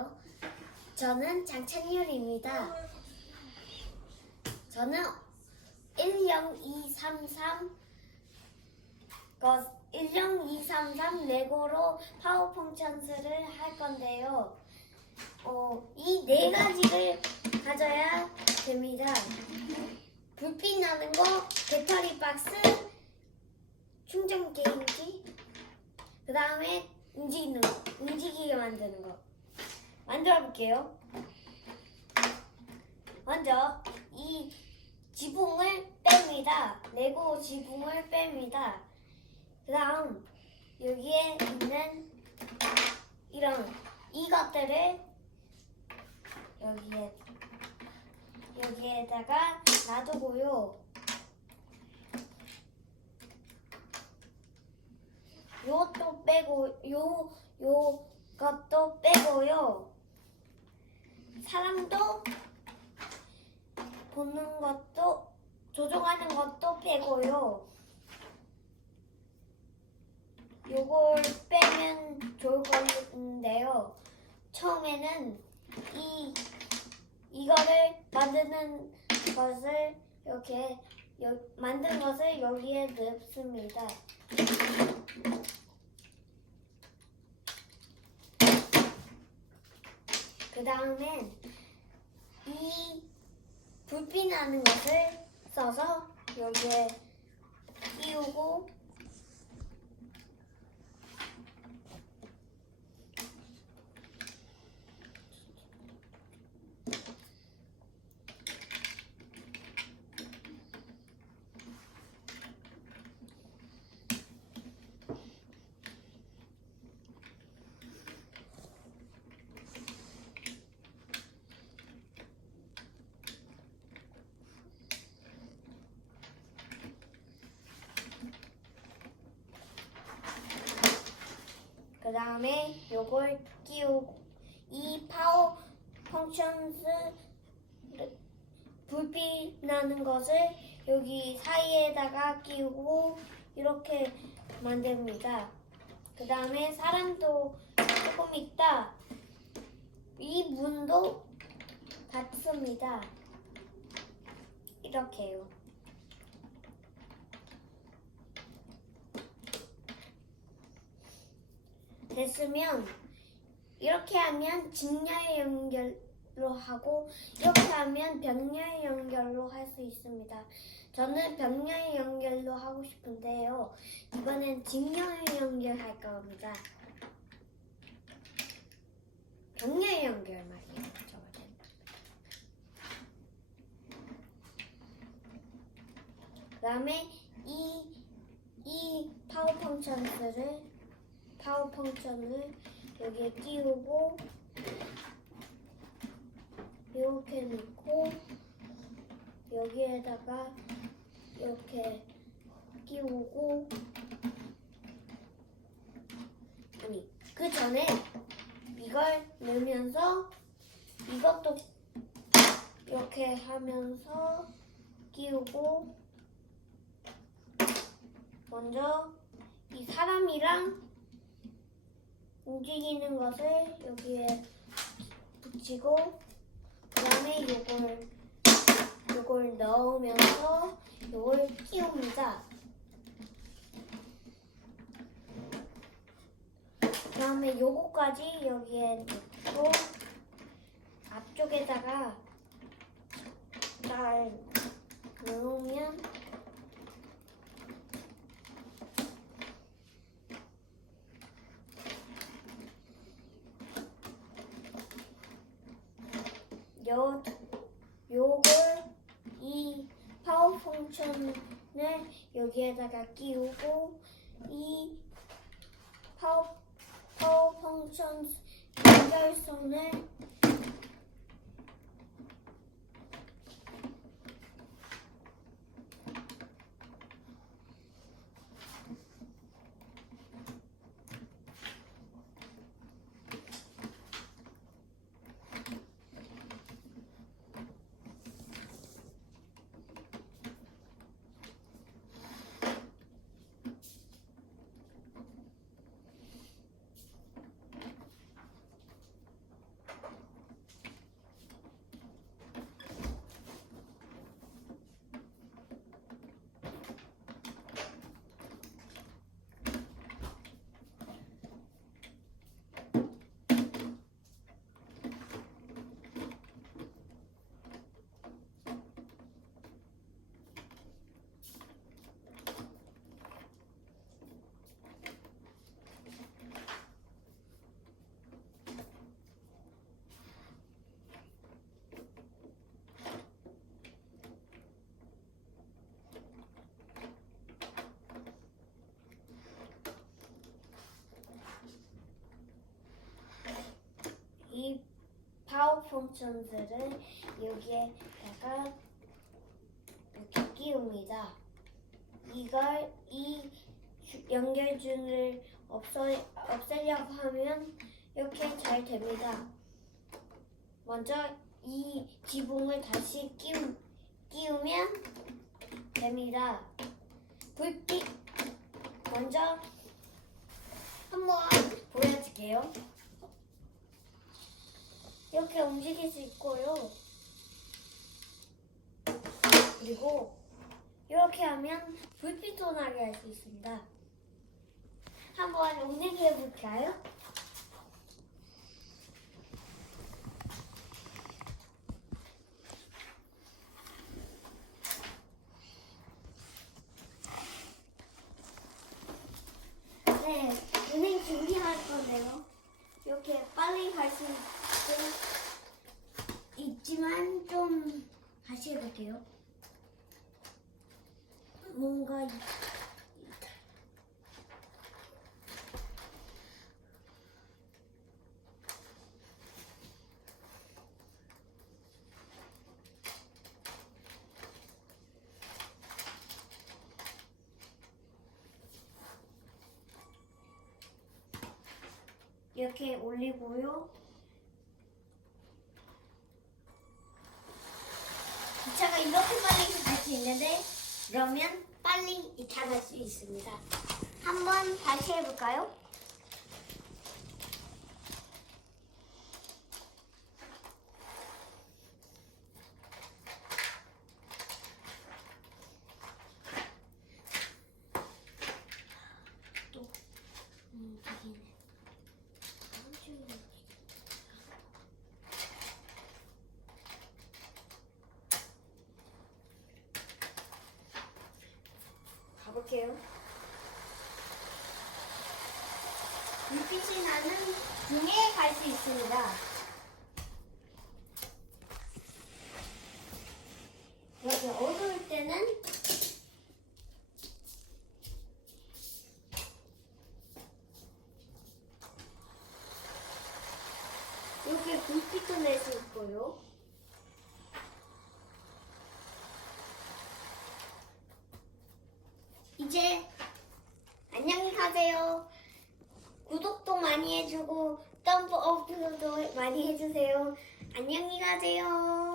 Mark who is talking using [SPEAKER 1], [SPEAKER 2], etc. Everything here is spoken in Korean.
[SPEAKER 1] 안녕하세요. 저는 장찬율입니다. 저는 10233거10233 레고로 파워 펑션스를 할 건데요. 어, 이 네 가지를 가져야 됩니다. 불빛 나는 거, 배터리 박스, 충전 게임기, 그 다음에 움직이는 거, 움직이게 만드는 거. 만들어 볼게요. 먼저 이 지붕을 뺍니다. 레고 지붕을 뺍니다. 그 다음 여기에 있는 이런 이것들을 여기에 여기에다가 놔두고요. 요것도 빼고 요 요것도 빼고요. 사람도 보는 것도 조종하는 것도 빼고요. 요걸 빼면 좋을 건데요. 처음에는 이 이거를 만드는 것을 이렇게 여, 만든 것을 여기에 넣습니다. 그 다음엔 이 불빛 나는 것을 써서 여기에 끼우고 그 다음에 요걸 끼우고 이 파워 펑션스 불빛 나는 것을 여기 사이에다가 끼우고 이렇게 만듭니다. 그 다음에 사람도 조금 있다. 이 문도 닫습니다. 이렇게요. 됐으면 이렇게 하면 직렬 연결로 하고 이렇게 하면 병렬 연결로 할 수 있습니다. 저는 병렬 연결로 하고 싶은데요. 이번엔 직렬 연결 할 겁니다. 병렬 연결 말이에요. 저거는. 그다음에 이, 이 파워 펑션스를 파워 펑션을 여기에 끼우고 이렇게 놓고 여기에다가 이렇게 끼우고 아니 그 전에 이걸 넣으면서 이것도 이렇게 하면서 끼우고 먼저 이 사람이랑 움직이는 것을 여기에 붙이고 그 다음에 요걸 요걸 넣으면서 요걸 끼웁니다. 그 다음에 요거까지 여기에 넣고 앞쪽에다가 잘 넣으면 요, 요걸 이 파워 펑션을 여기에다가 끼우고 이 파워, 파워 펑션 연결선을 펑션들을 여기에다가 이렇게 끼웁니다. 이걸 이 주- 연결줄을 없애, 없애려고 하면 이렇게 잘 됩니다. 먼저 이 지붕을 다시 끼우, 끼우면 됩니다. 불빛 먼저 한번 보여줄게요. 이렇게 움직일 수 있고요. 그리고 이렇게 하면 불빛도 나게 할 수 있습니다. 한번 움직여 볼까요? 네, 은행 준비할 건데요. 이렇게 빨리 갈 수 있 지만 좀 다시 해볼게요. 뭔가 이- 이렇게 올리고요. 기차가 이렇게 빨리 갈 수 있는데 그러면 빨리 이탈할 수 있습니다. 한번 다시 해볼까요? 또 움직이네. 다음 주에 움직이네. 가볼게요. 불빛이 나는 중에 갈 수 있습니다. 이렇게 어두울 때는 이렇게 불빛도 낼 수 있고요. 이제 안녕히 가세요. 구독도 많이 해주고 덤프 업로드도 많이 해주세요. 안녕히 가세요.